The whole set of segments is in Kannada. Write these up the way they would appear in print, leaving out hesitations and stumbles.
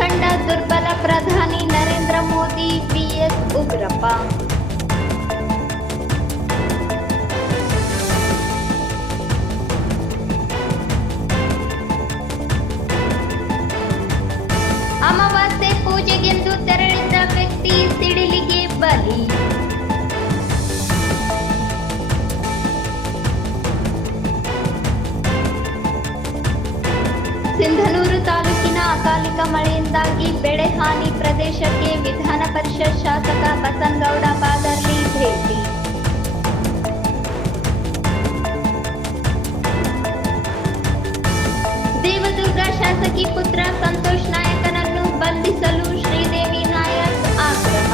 ಕಂಡ ದುರ್ಬಲ ಪ್ರಧಾನಿ ನರೇಂದ್ರ ಮೋದಿ ವಿಎಸ್ ಉಗ್ರಪ್ಪ. ಅಮಾವಾಸ್ಯೆ ಪೂಜೆಗೆಂದು ತೆರಳಿದ್ದ ವ್ಯಕ್ತಿ ಸಿಡಿಲಿಗೆ ಬಲಿ. ಸಿಂಧನೂರು ತಾಲೂಕಿನ ಅಕಾಲಿಕ ಮಳೆಯಿಂದಾಗಿ ಬೆಳೆ ಹಾನಿ ಪ್ರದೇಶಕ್ಕೆ ವಿಧಾನ ಪರಿಷತ್ ಶಾಸಕ ಬಸನಗೌಡ ಬಾದರ್ಲಿ ಭೇಟಿ. ದೇವದುರ್ಗ ಶಾಸಕಿ ಪುತ್ರ ಸಂತೋಷ್ ನಾಯಕನನ್ನು ಬಂಧಿಸಲು ಶ್ರೀದೇವಿ ನಾಯಕ್ ಆಗ್ರಹ.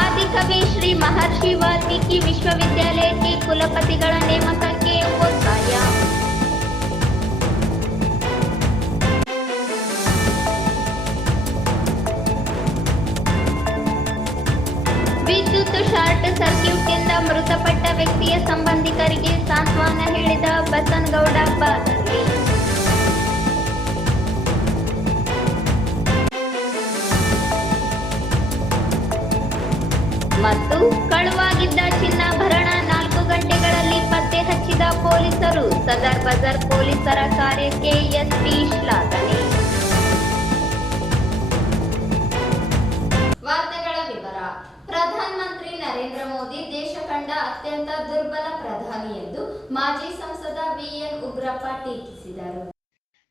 ಆದಿಕವಿ ಶ್ರೀ ಮಹರ್ಷಿ ವಾಲ್ಮೀಕಿ ವಿಶ್ವವಿದ್ಯಾಲಯಕ್ಕೆ ಕುಲಪತಿಗಳ ನೇಮಕಕ್ಕೆ ಒತ್ತಾಯ. ವಿದ್ಯುತ್ ಶಾರ್ಟ್ ಸರ್ಕ್ಯೂಟ್ನಿಂದ ಮೃತಪಟ್ಟ ವ್ಯಕ್ತಿಯ ಸಂಬಂಧಿಕರಿಗೆ ಸಾಂತ್ವನ ಹೇಳಿದ ಬಸನಗೌಡ ಬಾದರ್ಲಿ. ಮತ್ತು ಕಳುವಾಗಿದ್ದ ಚಿನ್ನಾಭರಣ 4 ಗಂಟೆಗಳಲ್ಲಿ ಪತ್ತೆ ಹಚ್ಚಿದ ಪೊಲೀಸರು. ಸದರ್ ಬಜಾರ್ ಪೊಲೀಸರ ಕಾರ್ಯಕ್ಕೆ ಎಸ್ಪಿ ಶ್ಲಾಘನೆ. ವಾರ್ತೆಗಳ ವಿವರ. ಪ್ರಧಾನಮಂತ್ರಿ ನರೇಂದ್ರ ಮೋದಿ ದೇಶ ಕಂಡ ಅತ್ಯಂತ ದುರ್ಬಲ ಪ್ರಧಾನಿ ಎಂದು ಮಾಜಿ ಸಂಸದ ವಿಎನ್ ಉಗ್ರಪ್ಪ ಟೀಕಿಸಿದರು.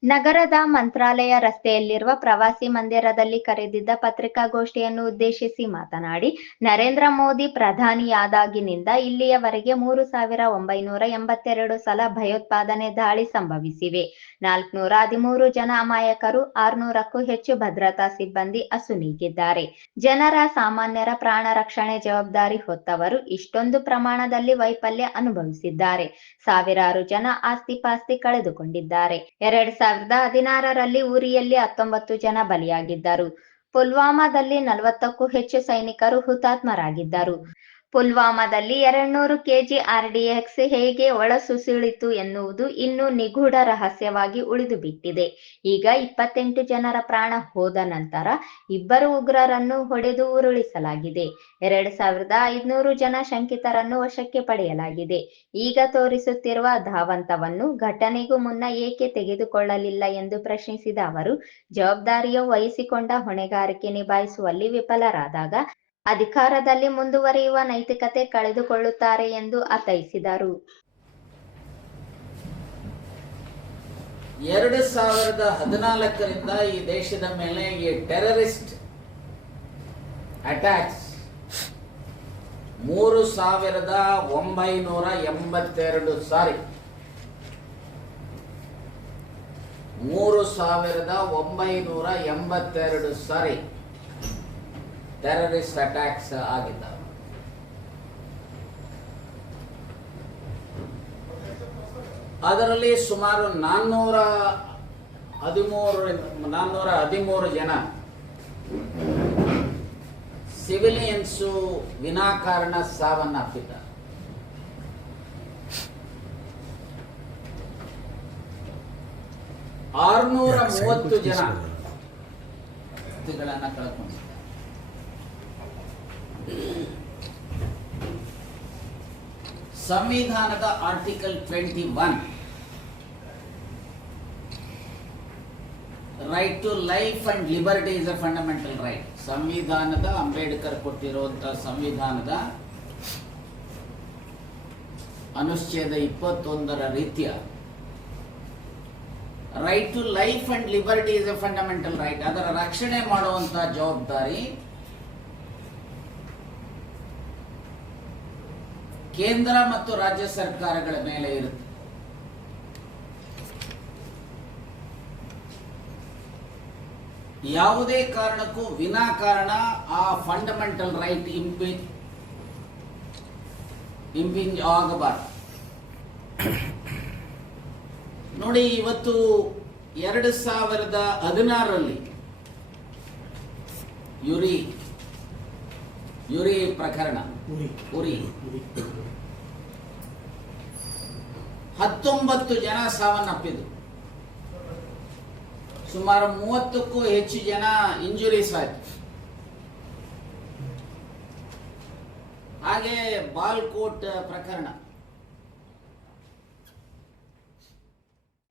ನಗರದ ಮಂತ್ರಾಲಯ ರಸ್ತೆಯಲ್ಲಿರುವ ಪ್ರವಾಸಿ ಮಂದಿರದಲ್ಲಿ ಕರೆದಿದ್ದ ಪತ್ರಿಕಾಗೋಷ್ಠಿಯನ್ನು ಉದ್ದೇಶಿಸಿ ಮಾತನಾಡಿ, ನರೇಂದ್ರ ಮೋದಿ ಪ್ರಧಾನಿಯಾದಾಗಿನಿಂದ ಇಲ್ಲಿಯವರೆಗೆ 3,982 ಸಲ ಭಯೋತ್ಪಾದನೆ ದಾಳಿ ಸಂಭವಿಸಿವೆ. 413 ಜನ ಅಮಾಯಕರು, 600ಕ್ಕೂ ಹೆಚ್ಚು ಭದ್ರತಾ ಸಿಬ್ಬಂದಿ ಅಸುನೀಗಿದ್ದಾರೆ. ಜನರ ಸಾಮಾನ್ಯರ ಪ್ರಾಣ ರಕ್ಷಣೆ ಜವಾಬ್ದಾರಿ ಹೊತ್ತವರು ಇಷ್ಟೊಂದು ಪ್ರಮಾಣದಲ್ಲಿ ವೈಫಲ್ಯ ಅನುಭವಿಸಿದ್ದಾರೆ. ಸಾವಿರಾರು ಜನ ಆಸ್ತಿಪಾಸ್ತಿ ಕಳೆದುಕೊಂಡಿದ್ದಾರೆ. 2016ರಲ್ಲಿ ಉರಿಯಲ್ಲಿ 19 ಜನ ಬಲಿಯಾಗಿದ್ದರು. ಪುಲ್ವಾಮಾದಲ್ಲಿ 40ಕ್ಕೂ ಹೆಚ್ಚು ಸೈನಿಕರು ಹುತಾತ್ಮರಾಗಿದ್ದರು. ಪುಲ್ವಾಮಾದಲ್ಲಿ 200 kg RDX ಹೇಗೆ ಒಳಸುಸುಳಿತು ಎನ್ನುವುದು ಇನ್ನೂ ನಿಗೂಢ ರಹಸ್ಯವಾಗಿ ಉಳಿದುಬಿಟ್ಟಿದೆ. ಈಗ 28 ಜನರ ಪ್ರಾಣ ಹೋದ ನಂತರ 2 ಉಗ್ರರನ್ನು ಹೊಡೆದು ಉರುಳಿಸಲಾಗಿದೆ. 2,500 ಜನ ಶಂಕಿತರನ್ನು ವಶಕ್ಕೆ ಪಡೆಯಲಾಗಿದೆ. ಈಗ ತೋರಿಸುತ್ತಿರುವ ಧಾವಂತವನ್ನು ಘಟನೆಗೂ ಮುನ್ನ ಏಕೆ ತೆಗೆದುಕೊಳ್ಳಲಿಲ್ಲ ಎಂದು ಪ್ರಶ್ನಿಸಿದ ಅವರು, ಜವಾಬ್ದಾರಿಯ ವಹಿಸಿಕೊಂಡ ಹೊಣೆಗಾರಿಕೆ ನಿಭಾಯಿಸುವಲ್ಲಿ ವಿಫಲರಾದಾಗ ಅಧಿಕಾರದಲ್ಲಿ ಮುಂದುವರಿಯುವ ನೈತಿಕತೆ ಕಳೆದುಕೊಳ್ಳುತ್ತಾರೆ ಎಂದು ಅರ್ಥೈಸಿದರು. 2014ರಿಂದ ಈ ದೇಶದ ಮೇಲೆ ಈ ಟೆರರಿಸ್ಟ್ ಅಟ್ಯಾಕ್ಸ್ 3,982 ಸಾರಿ 3,982 ಸಾರಿ ಟೆರರಿಸ್ಟ್ ಅಟ್ಯಾಕ್ಸ್ ಆಗಿದ್ದಾವೆ. ಅದರಲ್ಲಿ ಸುಮಾರು 413 ಜನ ಸಿವಿಲಿಯನ್ಸು ವಿನಾಕಾರಣ ಸಾವನ್ನಪ್ಪಿದ್ದಾರೆ. ,630 ಜನ ಆಸ್ತಿಗಳನ್ನು ಕಳ್ಕೊಂಡಿದ್ದಾರೆ. ಸಂವಿಧಾನದ article 21 right to life and liberty is a fundamental right. ಸಂವಿಧಾನದ ಅಂಬೇಡ್ಕರ್ ಕೊಟ್ಟಿರುವಂತಹ ಸಂವಿಧಾನದ ಅನುಚ್ಛೇದ 21ರ ರೀತಿಯ right to life and liberty is a fundamental right. ಅದರ ರಕ್ಷಣೆ ಮಾಡುವಂತಹ ಜವಾಬ್ದಾರಿ ಕೇಂದ್ರ ಮತ್ತು ರಾಜ್ಯ ಸರ್ಕಾರಗಳ ಮೇಲೆ ಇರುತ್ತೆ. ಯಾವುದೇ ಕಾರಣಕ್ಕೂ ವಿನಾಕಾರಣ ಆ ಫಂಡಮೆಂಟಲ್ ರೈಟ್ ಇಂಪಿಂಜ್ ಆಗಬಾರದು. ನೋಡಿ, ಇವತ್ತು 2016ರಲ್ಲಿ ಯುರಿ ಯುರಿ ಪ್ರಕರಣ, ಉರಿ 19 ಜನ ಸಾವನ್ನಪ್ಪಿದ್ರು. ಸುಮಾರು 30ಕ್ಕೂ ಹೆಚ್ಚು ಜನ ಇಂಜುರೀಸ್ ಆಯ್ತು. ಹಾಗೆ ಬಾಲ್ಕೋಟ್ ಪ್ರಕರಣ,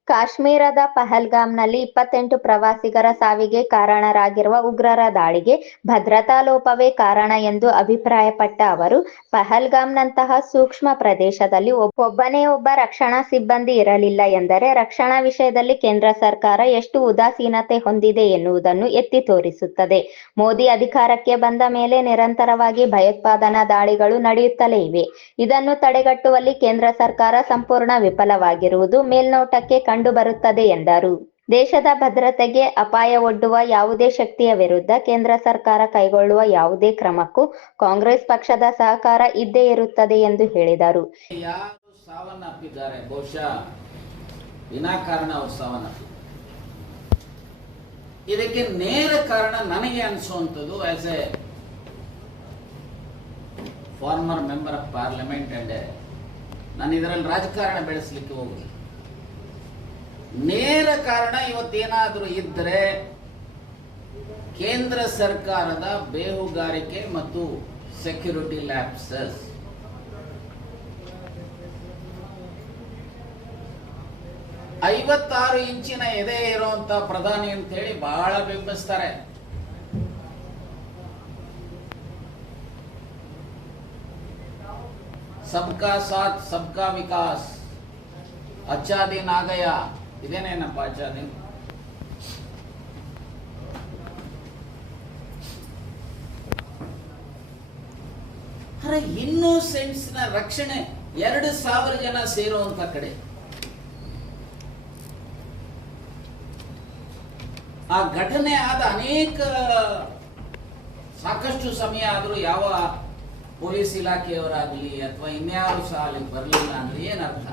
ಕಾಶ್ಮೀರದ ಪಹಲ್ಗಾಮ್ನಲ್ಲಿ 28 ಪ್ರವಾಸಿಗರ ಸಾವಿಗೆ ಕಾರಣರಾಗಿರುವ ಉಗ್ರರ ದಾಳಿಗೆ ಭದ್ರತಾ ಲೋಪವೇ ಕಾರಣ ಎಂದು ಅಭಿಪ್ರಾಯಪಟ್ಟ ಅವರು, ಪಹಲ್ಗಾಮ್ನಂತಹ ಸೂಕ್ಷ್ಮ ಪ್ರದೇಶದಲ್ಲಿ ಒಬ್ಬನೇ ಒಬ್ಬ ರಕ್ಷಣಾ ಸಿಬ್ಬಂದಿ ಇರಲಿಲ್ಲ ಎಂದರೆ ರಕ್ಷಣಾ ವಿಷಯದಲ್ಲಿ ಕೇಂದ್ರ ಸರ್ಕಾರ ಎಷ್ಟು ಉದಾಸೀನತೆ ಹೊಂದಿದೆ ಎನ್ನುವುದನ್ನು ಎತ್ತಿ ತೋರಿಸುತ್ತದೆ. ಮೋದಿ ಅಧಿಕಾರಕ್ಕೆ ಬಂದ ಮೇಲೆ ನಿರಂತರವಾಗಿ ಭಯೋತ್ಪಾದನಾ ದಾಳಿಗಳು ನಡೆಯುತ್ತಲೇ ಇವೆ. ಇದನ್ನು ತಡೆಗಟ್ಟುವಲ್ಲಿ ಕೇಂದ್ರ ಸರ್ಕಾರ ಸಂಪೂರ್ಣ ವಿಫಲವಾಗಿರುವುದು ಮೇಲ್ನೋಟಕ್ಕೆ ಕಂಡುಬರುತ್ತದೆ ಎಂದರು. ದೇಶದ ಭದ್ರತೆಗೆ ಅಪಾಯ ಒಡ್ಡುವ ಯಾವುದೇ ಶಕ್ತಿಯ ವಿರುದ್ಧ ಕೇಂದ್ರ ಸರ್ಕಾರ ಕೈಗೊಳ್ಳುವ ಯಾವುದೇ ಕ್ರಮಕ್ಕೂ ಕಾಂಗ್ರೆಸ್ ಪಕ್ಷದ ಸಹಕಾರ ಇದ್ದೇ ಇರುತ್ತದೆ ಎಂದು ಹೇಳಿದರು. ಯಾರು ಸಾವನ್ನಪ್ಪಿದ್ದಾರೆ, ಬಹುಶಃ ವಿನಾಕಾರಣ ಅವರು ಸಾವನ್ನಪ್ಪಿದ್ದಾರೆ. ಇದಕ್ಕೆ ನೇರ ಕಾರಣ ನನಗೆ ಅನಿಸುವಂಥದ್ದು, as a former member of parliament and ನಾನು ಇದರಲ್ಲಿ ರಾಜಕಾರಣ ಬೆಳೆಸಲಿಕ್ಕೆ ಹೋಗುದು. ನೇರ ಕಾರಣ ಇವತ್ತೇನಾದರೂ ಇದ್ದರೆ ಕೇಂದ್ರ ಸರ್ಕಾರದ ಬೇಹುಗಾರಿಕೆ ಮತ್ತು ಸೆಕ್ಯೂರಿಟಿ ಲ್ಯಾಪ್ಸಸ್. ಐವತ್ತಾರು ಇಂಚಿನ ಎದೆ ಇರುವಂತ ಪ್ರಧಾನಿ ಅಂತ ಹೇಳಿ ಬಹಳ ಬಿಂಬಿಸ್ತಾರೆ. ಸಬ್ಕಾ ಸಾಥ್ ಸಬ್ಕಾ ವಿಕಾಸ್, ಅಚ್ಚಾ ದಿನ್ ಆ ಗಯಾ, ಇದೇನೇನಪ್ಪ ಅಚ್ಚಾ ದಿನ್? ಅರೆ, ಇನ್ನೋಸೆಂಟ್ಸ್ ನ ರಕ್ಷಣೆ 2,000 ಜನ ಸೇರುವಂತ ಕಡೆ ಆ ಘಟನೆ ಆದ ಸಾಕಷ್ಟು ಸಮಯ ಆದರೂ ಯಾವ ಪೊಲೀಸ್ ಇಲಾಖೆಯವರಾಗಲಿ ಅಥವಾ ಇನ್ಯಾರು ಸಹ ಅಲ್ಲಿಗೆ ಬರಲಿಲ್ಲ ಅಂದ್ರೆ ಏನರ್ಥ?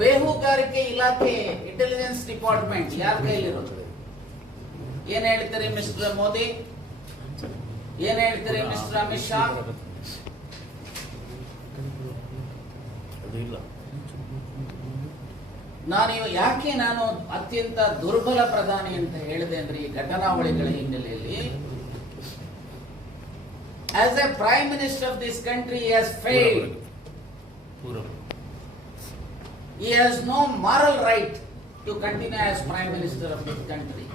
ಬೇಹುಗಾರಿಕೆ ಇಲಾಖೆ, ಇಂಟೆಲಿಜೆನ್ಸ್ ಡಿಪಾರ್ಟ್ಮೆಂಟ್ ಯಾರ ಕೈಲಿರುತ್ತದೆ? ಏನ್ ಹೇಳ್ತಾರೆ ಮಿಸ್ಟರ್ ಮೋದಿ? ಏನ್ ಹೇಳ್ತಾರೆ ಮಿಸ್ಟರ್ ಅಮಿತ್ ಶಾ? ಯಾಕೆ ನಾನು ಅತ್ಯಂತ ದುರ್ಬಲ ಪ್ರಧಾನಿ ಅಂತ ಹೇಳಿದೆ ಅಂದ್ರೆ, ಈ ಘಟನಾವಳಿಗಳ ಹಿನ್ನೆಲೆಯಲ್ಲಿ as a prime minister of this country he has failed. He has no moral right to continue as prime minister of this country.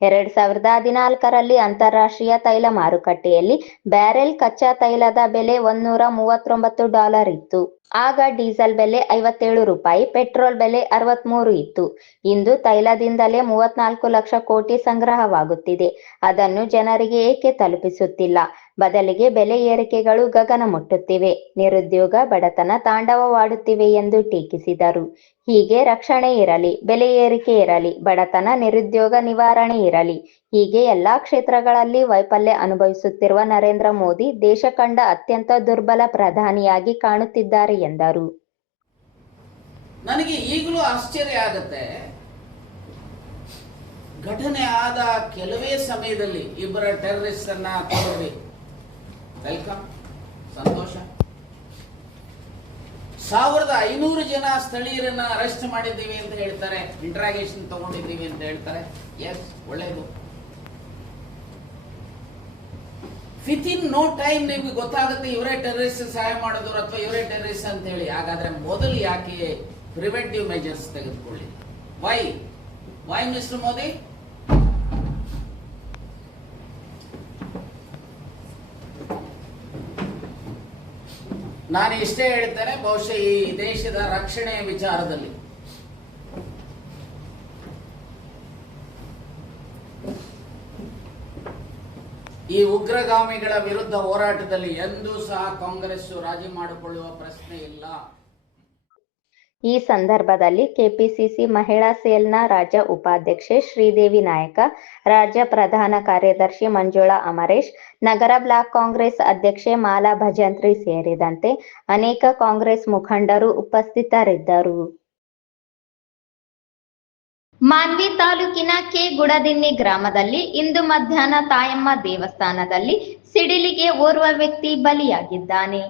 2014ರಲ್ಲಿ ಅಂತಾರಾಷ್ಟ್ರೀಯ ತೈಲ ಮಾರುಕಟ್ಟೆಯಲ್ಲಿ ಬ್ಯಾರೆಲ್ ಕಚ್ಚಾ ತೈಲದ ಬೆಲೆ $139 ಇತ್ತು. ಆಗ ಡೀಸೆಲ್ ಬೆಲೆ ₹57, ಪೆಟ್ರೋಲ್ ಬೆಲೆ $63 ಇತ್ತು. ಇಂದು ತೈಲದಿಂದಲೇ 34 ಲಕ್ಷ ಕೋಟಿ ಸಂಗ್ರಹವಾಗುತ್ತಿದೆ. ಅದನ್ನು ಜನರಿಗೆ ಏಕೆ ತಲುಪಿಸುತ್ತಿಲ್ಲ? ಬದಲಿಗೆ ಬೆಲೆ ಏರಿಕೆಗಳು ಗಗನ ಮುಟ್ಟುತ್ತಿವೆ, ನಿರುದ್ಯೋಗ, ಬಡತನ ತಾಂಡವವಾಡುತ್ತಿವೆ ಎಂದು ಟೀಕಿಸಿದರು. ಹೀಗೆ ರಕ್ಷಣೆ ಇರಲಿ, ಬೆಲೆ ಏರಿಕೆ ಇರಲಿ, ಬಡತನ ನಿರುದ್ಯೋಗ ನಿವಾರಣೆ ಇರಲಿ, ಹೀಗೆ ಎಲ್ಲಾ ಕ್ಷೇತ್ರಗಳಲ್ಲಿ ವೈಫಲ್ಯ ಅನುಭವಿಸುತ್ತಿರುವ ನರೇಂದ್ರ ಮೋದಿ ದೇಶ ಕಂಡ ಅತ್ಯಂತ ದುರ್ಬಲ ಪ್ರಧಾನಿಯಾಗಿ ಕಾಣುತ್ತಿದ್ದಾರೆ ಎಂದರು. ನನಗೆ ಈಗಲೂ ಆಶ್ಚರ್ಯ ಆಗುತ್ತೆ. ಘಟನೆ ಆದ ಕೆಲವೇ ಸಮಯದಲ್ಲಿ ಇಬ್ಬರ ಟೆರರಿಸ್ಟ್ ಅನ್ನ ಕೊಂದ್ವಿ. ವೆಲ್ಕಮ್, ಸಂತೋಷ. 1500 ಜನ ಸ್ಥಳೀಯರನ್ನ ಅರೆಸ್ಟ್ ಮಾಡಿದ್ದೀವಿ ಅಂತ ಹೇಳ್ತಾರೆ, ಇಂಟ್ರಾಗೇಷನ್ ತಗೊಂಡಿದ್ದೀವಿ ಅಂತ ಹೇಳ್ತಾರೆ. ಎಸ್, ಒಳ್ಳೆಯದು. ವಿತಿನ್ ನೋ ಟೈಮ್ ನಿಮ್ಗೆ ಗೊತ್ತಾಗುತ್ತೆ ಇವರೇ ಟೆರರಿಸ್ಟ್ ಸಹಾಯ ಮಾಡಿದವರು ಅಥವಾ ಇವರೇ ಟೆರರಿಸ್ಟ್ ಅಂತ ಹೇಳಿ. ಹಾಗಾದ್ರೆ ಮೊದಲು ಯಾಕೆ ಪ್ರಿವೆಂಟಿವ್ ಮೆಜರ್ಸ್ ತೆಗೆದುಕೊಳ್ಳಿ? Why mister Modi? ನಾನು ಇಷ್ಟೇ ಹೇಳ್ತೇನೆ, ಬಹುಶಃ ಈ ದೇಶದ ರಕ್ಷಣೆಯ ವಿಚಾರದಲ್ಲಿ ಈ ಉಗ್ರಗಾಮಿಗಳ ವಿರುದ್ಧ ಹೋರಾಟದಲ್ಲಿ ಎಂದೂ ಸಹ ಕಾಂಗ್ರೆಸ್ ರಾಜಿ ಮಾಡಿಕೊಳ್ಳುವ ಪ್ರಶ್ನೆ ಇಲ್ಲ. ಈ ಸಂದರ್ಭದಲ್ಲಿ ಕೆಪಿಸಿಸಿ ಮಹಿಳಾ ಸೆಲ್ನ ರಾಜ್ಯ ಉಪಾಧ್ಯಕ್ಷೆ ಶ್ರೀದೇವಿ ನಾಯಕ, ರಾಜ್ಯ ಪ್ರಧಾನ ಕಾರ್ಯದರ್ಶಿ ಮಂಜುಳಾ ಅಮರೇಶ್, ನಗರ ಬ್ಲಾಕ್ ಕಾಂಗ್ರೆಸ್ ಅಧ್ಯಕ್ಷೆ ಮಾಲಾ ಭಜಂತ್ರಿ ಸೇರಿದಂತೆ ಅನೇಕ ಕಾಂಗ್ರೆಸ್ ಮುಖಂಡರು ಉಪಸ್ಥಿತರಿದ್ದರು. ಮಾನ್ವಿ ತಾಲೂಕಿನ ಕೆ ಗುಡದಿನ್ನಿ ಗ್ರಾಮದಲ್ಲಿ ಇಂದು ಮಧ್ಯಾಹ್ನ ತಾಯಮ್ಮ ದೇವಸ್ಥಾನದಲ್ಲಿ ಸಿಡಿಲಿಗೆ ಓರ್ವ ವ್ಯಕ್ತಿ ಬಲಿಯಾಗಿದ್ದಾನೆ.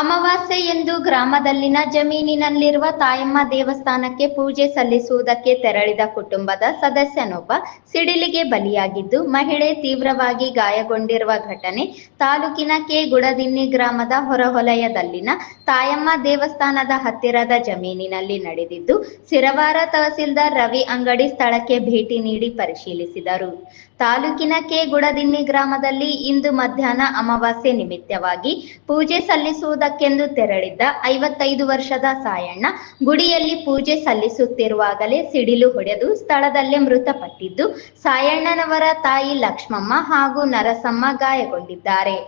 ಅಮಾವಾಸ್ಯೆ ಎಂದು ಗ್ರಾಮದಲ್ಲಿನ ಜಮೀನಿನಲ್ಲಿರುವ ತಾಯಮ್ಮ ದೇವಸ್ಥಾನಕ್ಕೆ ಪೂಜೆ ಸಲ್ಲಿಸುವುದಕ್ಕೆ ತೆರಳಿದ ಕುಟುಂಬದ ಸದಸ್ಯನೊಬ್ಬ ಸಿಡಿಲಿಗೆ ಬಲಿಯಾಗಿದ್ದು, ಮಹಿಳೆ ತೀವ್ರವಾಗಿ ಗಾಯಗೊಂಡಿರುವ ಘಟನೆ ತಾಲೂಕಿನ ಕೆ ಗುಡದಿನ್ನಿ ಗ್ರಾಮದ ಹೊರವಲಯದಲ್ಲಿನ ತಾಯಮ್ಮ ದೇವಸ್ಥಾನದ ಹತ್ತಿರದ ಜಮೀನಿನಲ್ಲಿ ನಡೆದಿದ್ದು, ಸಿರವಾರ ತಹಸೀಲ್ದಾರ್ ರವಿ ಅಂಗಡಿ ಸ್ಥಳಕ್ಕೆ ಭೇಟಿ ನೀಡಿ ಪರಿಶೀಲಿಸಿದರು. ತಾಲೂಕಿನ ಕೆ ಗುಡದಿನ್ನಿ ಗ್ರಾಮದಲ್ಲಿ ಇಂದು ಮಧ್ಯಾಹ್ನ ಅಮಾವಾಸ್ಯೆ ನಿಮಿತ್ತವಾಗಿ ಪೂಜೆ ಸಲ್ಲಿಸುವುದಕ್ಕೆಂದು ತೆರಳಿದ್ದ 55 ವರ್ಷದ ಸಾಯಣ್ಣ ಗುಡಿಯಲ್ಲಿ ಪೂಜೆ ಸಲ್ಲಿಸುತ್ತಿರುವಾಗಲೇ ಸಿಡಿಲು ಹೊಡೆದು ಸ್ಥಳದಲ್ಲೇ ಮೃತಪಟ್ಟಿದ್ದು, ಸಾಯಣ್ಣನವರ ತಾಯಿ ಲಕ್ಷ್ಮಮ್ಮ ಹಾಗೂ ನರಸಮ್ಮ ಗಾಯಗೊಂಡಿದ್ದಾರೆ.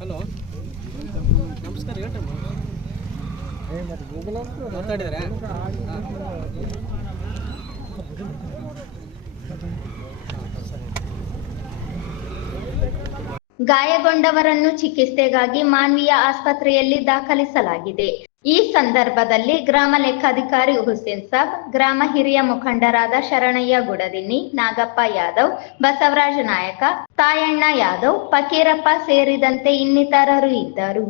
ಹಲೋ ನಮಸ್ಕಾರ ಹೇಳ್ರಿ ಮಾತಾಡಿದ್ರೆ ಗಾಯಗೊಂಡವರನ್ನು ಚಿಕಿತ್ಸೆಗಾಗಿ ಮಾನ್ವಿಯ ಆಸ್ಪತ್ರೆಯಲ್ಲಿ ದಾಖಲಿಸಲಾಗಿದೆ. ಈ ಸಂದರ್ಭದಲ್ಲಿ ಗ್ರಾಮ ಲೆಕ್ಕಾಧಿಕಾರಿ ಹುಸೇನ್ ಸಾಬ್, ಗ್ರಾಮ ಹಿರಿಯ ಮುಖಂಡರಾದ ಶರಣಯ್ಯ ಗುಡದಿನ್ನಿ, ನಾಗಪ್ಪ ಯಾದವ್, ಬಸವರಾಜ ನಾಯಕ, ತಾಯಣ್ಣ ಯಾದವ್, ಫಕೀರಪ್ಪ ಸೇರಿದಂತೆ ಇನ್ನಿತರರು ಇದ್ದರು.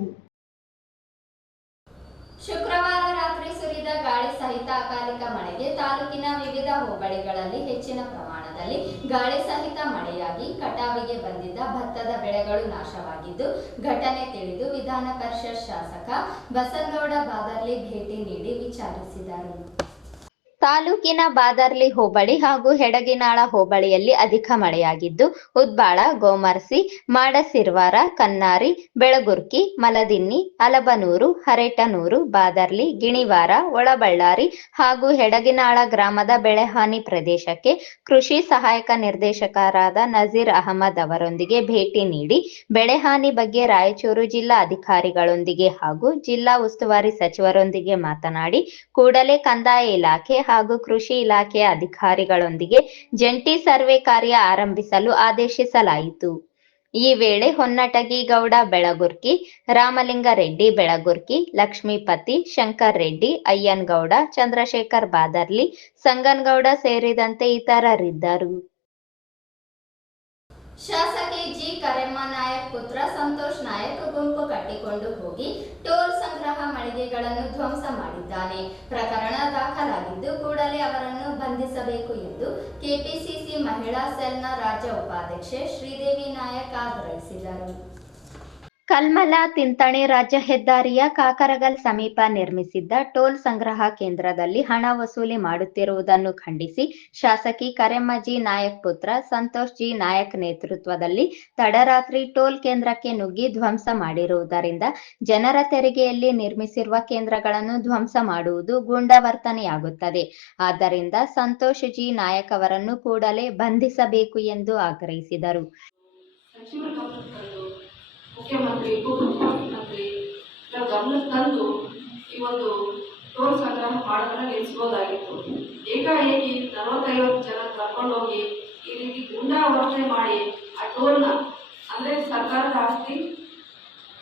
ಶುಕ್ರವಾರ ರಾತ್ರಿ ಸುರಿದ ಗಾಳಿ ಸಹಿತ ಅಕಾಲಿಕ ಮಳೆಗೆ ತಾಲೂಕಿನ ವಿವಿಧ ಹೋಬಳಿಗಳಲ್ಲಿ ಹೆಚ್ಚಿನ ಪ್ರಮಾಣದಲ್ಲಿ ಗಾಳಿ ಸಹಿತ ಮಳೆಯಾಗಿ ಕಟಾವಿಗೆ ಬಂದಿದ್ದ ಭತ್ತದ ಬೆಳೆಗಳು ನಾಶವಾಗಿದ್ದು, ಘಟನೆ ತಿಳಿದು ವಿಧಾನ ಪರಿಷತ್ ಶಾಸಕ ಬಸನಗೌಡ ಬಾದರ್ಲಿ ಭೇಟಿ ನೀಡಿ ವಿಚಾರಿಸಿದರು. ತಾಲೂಕಿನ ಬಾದರ್ಲಿ ಹೋಬಳಿ ಹಾಗೂ ಹೆಡಗಿನಾಳ ಹೋಬಳಿಯಲ್ಲಿ ಅಧಿಕ ಮಳೆಯಾಗಿದ್ದು, ಉದ್ಬಾಳ, ಗೋಮರ್ಸಿ, ಮಾಡಸಿರ್ವಾರ, ಕನ್ನಾರಿ, ಬೆಳಗುರ್ಕಿ, ಮಲದಿನ್ನಿ, ಅಲಬನೂರು, ಹರೇಟನೂರು, ಬಾದರ್ಲಿ, ಗಿಣಿವಾರ, ಒಳಬಳ್ಳಾರಿ ಹಾಗೂ ಹೆಡಗಿನಾಳ ಗ್ರಾಮದ ಬೆಳೆಹಾನಿ ಪ್ರದೇಶಕ್ಕೆ ಕೃಷಿ ಸಹಾಯಕ ನಿರ್ದೇಶಕರಾದ ನಜೀರ್ ಅಹಮದ್ ಅವರೊಂದಿಗೆ ಭೇಟಿ ನೀಡಿ ಬೆಳೆಹಾನಿ ಬಗ್ಗೆ ರಾಯಚೂರು ಜಿಲ್ಲಾ ಅಧಿಕಾರಿಗಳೊಂದಿಗೆ ಹಾಗೂ ಜಿಲ್ಲಾ ಉಸ್ತುವಾರಿ ಸಚಿವರೊಂದಿಗೆ ಮಾತನಾಡಿ ಕೂಡಲೇ ಕಂದಾಯ ಇಲಾಖೆ ಹಾಗೂ ಕೃಷಿ ಇಲಾಖೆಯ ಅಧಿಕಾರಿಗಳೊಂದಿಗೆ ಜಂಟಿ ಸರ್ವೆ ಕಾರ್ಯ ಆರಂಭಿಸಲು ಆದೇಶಿಸಲಾಯಿತು. ಈ ವೇಳೆ ಹೊನ್ನಟಗಿ ಗೌಡ ಬೆಳಗುರ್ಕಿ, ರಾಮಲಿಂಗರೆಡ್ಡಿ ಬೆಳಗುರ್ಕಿ, ಲಕ್ಷ್ಮೀಪತಿ, ಶಂಕರ್ ರೆಡ್ಡಿ, ಅಯ್ಯನಗೌಡ, ಚಂದ್ರಶೇಖರ್ ಬಾದರ್ಲಿ, ಸಂಗನಗೌಡ ಸೇರಿದಂತೆ ಇತರರಿದ್ದರು. ಶಾಸಕಿ ಜಿ ಕರೆಮ್ಮ ನಾಯಕ್ ಪುತ್ರ ಸಂತೋಷ್ ನಾಯಕ್ ಗುಂಪು ಕಟ್ಟಿಕೊಂಡು ಹೋಗಿ ಟೋಲ್ ಸಂಗ್ರಹ ಮಳಿಗೆಗಳನ್ನು ಧ್ವಂಸ ಮಾಡಿದ್ದಾನೆ. ಪ್ರಕರಣ ದಾಖಲಾಗಿದ್ದು ಕೂಡಲೇ ಅವರನ್ನು ಬಂಧಿಸಬೇಕು ಎಂದು ಕೆಪಿಸಿಸಿ ಮಹಿಳಾ ಸೆಲ್ನ ರಾಜ್ಯ ಉಪಾಧ್ಯಕ್ಷೆ ಶ್ರೀದೇವಿ ನಾಯಕ್ ಆಗ್ರಹಿಸಿದರು. ಕಲ್ಮಲ ತಿಂತಣಿ ರಾಜ್ಯ ಹೆದ್ದಾರಿಯ ಕಾಕರಗಲ್ ಸಮೀಪ ನಿರ್ಮಿಸಿದ್ದ ಟೋಲ್ ಸಂಗ್ರಹ ಕೇಂದ್ರದಲ್ಲಿ ಹಣ ವಸೂಲಿ ಮಾಡುತ್ತಿರುವುದನ್ನು ಖಂಡಿಸಿ ಶಾಸಕಿ ಕರೆಮ್ಮ ಜಿ ನಾಯಕ್ ಪುತ್ರ ಸಂತೋಷ್ ಜಿ ನಾಯಕ್ ನೇತೃತ್ವದಲ್ಲಿ ತಡರಾತ್ರಿ ಟೋಲ್ ಕೇಂದ್ರಕ್ಕೆ ನುಗ್ಗಿ ಧ್ವಂಸ ಮಾಡಿರುವುದರಿಂದ ಜನರ ತೆರಿಗೆಯಲ್ಲಿ ನಿರ್ಮಿಸಿರುವ ಕೇಂದ್ರಗಳನ್ನು ಧ್ವಂಸ ಮಾಡುವುದು ಗೂಂಡಾವರ್ತನೆಯಾಗುತ್ತದೆ. ಆದ್ದರಿಂದ ಸಂತೋಷ್ ಜಿ ನಾಯಕ್ ಅವರನ್ನು ಕೂಡಲೇ ಬಂಧಿಸಬೇಕು ಎಂದು ಆಗ್ರಹಿಸಿದರು. ಮುಖ್ಯಮಂತ್ರಿ, ಉಪಮುಖ್ಯಮಂತ್ರಿ ಗಮನಕ್ಕೆ ತಂದು ಈ ಒಂದು ಟೋಲ್ ಸಂಗ್ರಹ ಮಾಡೋದನ್ನ ನಿಲ್ಲಿಸಬಹುದಾಗಿತ್ತು. ಏಕಾಏಕಿ 40-50 ಜನ ಕರ್ಕೊಂಡೋಗಿ ಈ ರೀತಿ ಗೂಂಡಾವರ್ತನೆ ಮಾಡಿ ಆ ಟೋಲ್ನ ಅಂದರೆ ಸರ್ಕಾರದ ಆಸ್ತಿ,